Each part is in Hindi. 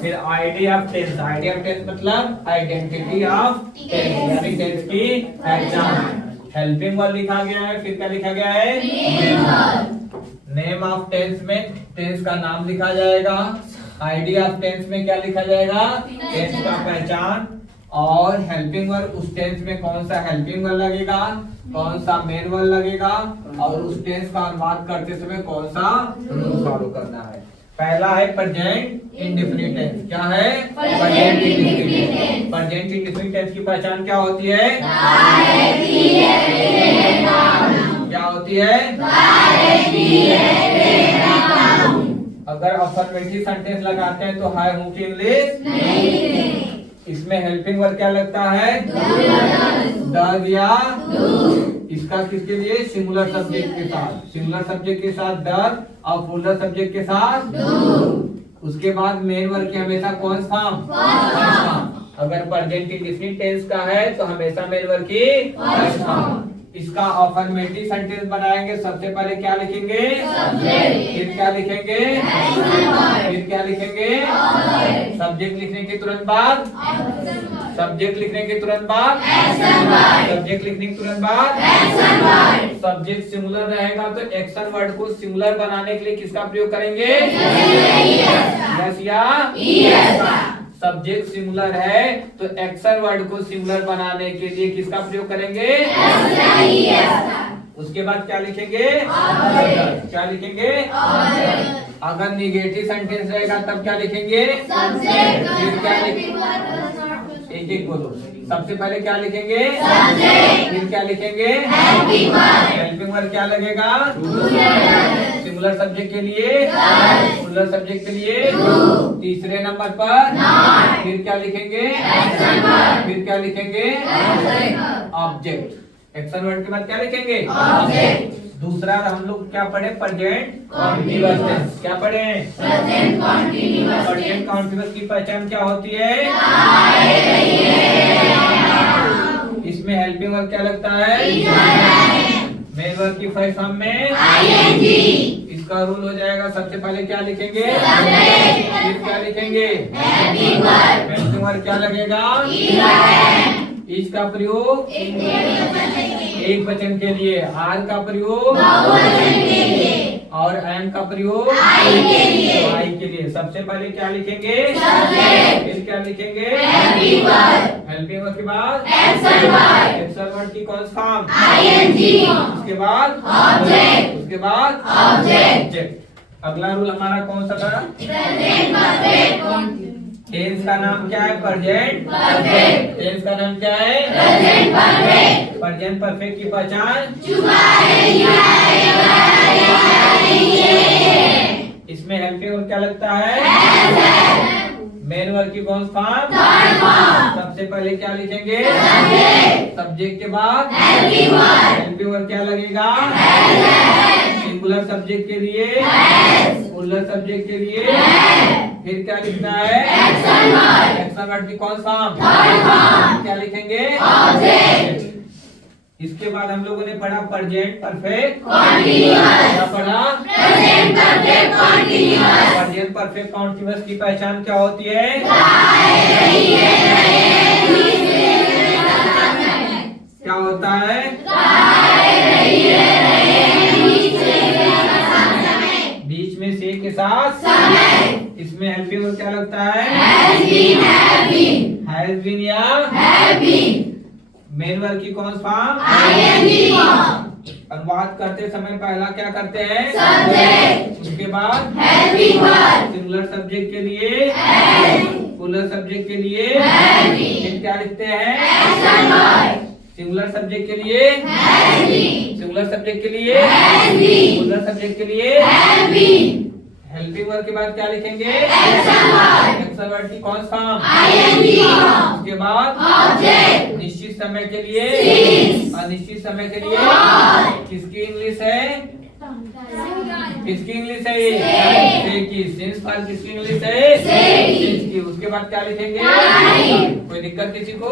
फिर ID of tense, ID of tense मतलब आइडेंटिटी ऑफ टेंस, यानी टेंस की पहचान। हेल्पिंग वर्ब लिखा गया है, फिर क्या लिखा गया है? नेम ऑफ टेंस में टेंस का नाम लिखा जाएगा। आईडी ऑफ टेंस में क्या लिखा जाएगा? टेंस का पहचान। और हेल्पिंग वर्ब, उस टेंस में कौन सा हेल्पिंग वर्ब लगेगा, कौन सा मेन वर्ब लगेगा, और उस टेंस का अनुवाद करते समय कौन सा रूल फॉलो करना है। पहला है प्रेजेंट इंडेफिनिट टेंस। क्या है? Present indefinite tense. Present indefinite tense की पहचान क्या होती है? क्या होती है? अगर अफर्मेटिव सेंटेंस लगाते हैं तो हाय हूं की इंग्लिश। इसमें हेल्पिंग वर्ब क्या लगता है? डज या इसका किसके लिए? सिंगुलर सब्जेक्ट के साथ, सिंगुलर सब्जेक्ट के साथ डज और प्लूरल सब्जेक्ट के साथ उसके बाद मेन वर्ब की हमेशा कौन फॉर्म? अगर प्रेजेंट इंडेफिनिट टेंस का है तो हमेशा मेन वर्ब की फर्स्ट फॉर्म। इसका अफर्मेटिव सेंटेंस बनाएंगे, सबसे पहले क्या लिखेंगे? फिर क्या लिखेंगे? फिर क्या लिखेंगे? सब्जेक्ट लिखने के तुरंत बाद, सब्जेक्ट लिखने के तुरंत बाद, सब्जेक्ट लिखने के तुरंत बाद सब्जेक्ट सिंगुलर रहेगा तो एक्शन वर्ड को सिंगुलर बनाने के लिए किसका प्रयोग करेंगे? यस या सब्जेक्ट सिंगुलर है तो एक्शन वर्ड को सिंगुलर बनाने के लिए किसका प्रयोग करेंगे? उसके बाद क्या लिखेंगे? क्या लिखेंगे? अगर निगेटिव सेंटेंस रहेगा तब क्या लिखेंगे? फिर क्या लिखेंगे? एक एक बोलो। सबसे पहले क्या लिखेंगे? फिर क्या लिखेंगे? हेल्पिंग वर्ब क्या लगेगा? सिंगुलर सब्जेक्ट के लिए, प्लूरल सब्जेक्ट के लिए तीसरे नंबर पर फिर क्या लिखेंगे? फिर क्या लिखेंगे? ऑब्जेक्ट। एक्शन वर्ड के बाद क्या लिखेंगे? ऑब्जेक्ट। दूसरा हम लोग क्या पढ़े? Present continuous tense. क्या पढ़े? Present continuous. प्रेजेंट कॉन्टिन्यूअस की पहचान क्या होती है? इसमें हेल्पिंग वर्ब क्या लगता है? मेन वर्ब की फर्स्ट फॉर्म में आईएनजी। इसका रूल हो जाएगा, सबसे पहले क्या लिखेंगे? फिर क्या लिखेंगे? हेल्पिंग वर्ब क्या लगेगा? इसका प्रयोग एक वचन के लिए, आर का प्रयोग और एम का प्रयोग आई के लिए। सबसे पहले क्या लिखेंगे? फिर क्या लिखेंगे? हेल्पिंग वर्ब के बाद एक्शन वर्ड की कौन सी फॉर्म? उसके बाद ऑब्जेक्ट, उसके बाद ऑब्जेक्ट। अगला रूल हमारा कौन सा था? टेंस का नाम क्या है? Present perfect. टेंस का नाम क्या है? Present perfect. प्रेजेंट परफेक्ट की पहचान इसमें हेल्पिंग वर्ब क्या लगता है? मेन वर्ब की कौन फॉर्म? सबसे पहले क्या लिखेंगे? सब्जेक्ट के बाद हेल्पिंग वर्ब क्या लगेगा? सिंगुलर सब्जेक्ट के लिए, प्लूरल सब्जेक्ट के लिए फिर क्या लिखना है? एक्शन वर्ड की कौन फॉर्म? क्या लिखेंगे? इसके बाद हम लोगों ने पढ़ा प्रेजेंट परफेक्ट कॉन्टिन्यूअस। क्या पढ़ा? Present perfect continuous. Present perfect continuous की पहचान क्या होती है? क्या होता है? बीच में से के साथ इसमें हेल्पिंग वर्ब क्या लगता है? हैज बीन या मेन वर्ब की कौन फॉर्म? अनुवाद करते समय पहला क्या करते हैं? उसके बाद सिंगुलर सब्जेक्ट के लिए, प्लूरल सब्जेक्ट के लिए फिर क्या लिखते हैं? सिंगुलर सब्जेक्ट के लिए, सिंगुलर सब्जेक्ट के लिए, प्लूरल सब्जेक्ट के लिए हेल्पिंग वर्ब के बाद क्या लिखेंगे? एक्शन वर्ड की कौन फॉर्म? उसके बाद निश्चित समय के लिए, अनिश्चित समय के लिए किसकी इंग्लिश है? किसकी इंग्लिश है? ये की। सिंस फॉर किसकी इंग्लिश है? सिंस की। उसके बाद क्या लिखेंगे? कोई दिक्कत किसी को?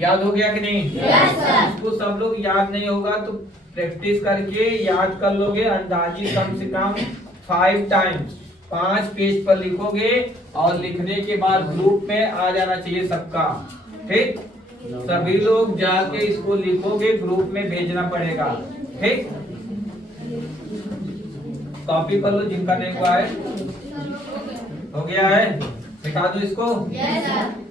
याद हो गया कि नहीं? इसको सब लोग याद नहीं होगा तो प्रैक्टिस करके याद कर लोगे अंदाजी कम से कम 5 टाइम्स। 5 पेज पर लिखोगे और लिखने के बाद ग्रुप में आ जाना चाहिए सबका। ठीक, सभी लोग जाके इसको लिखोगे, ग्रुप में भेजना पड़ेगा। ठीक, कॉपी कर लो जिनका नहीं हुआ है। हो गया है, दिखा दो इसको। Yes sir.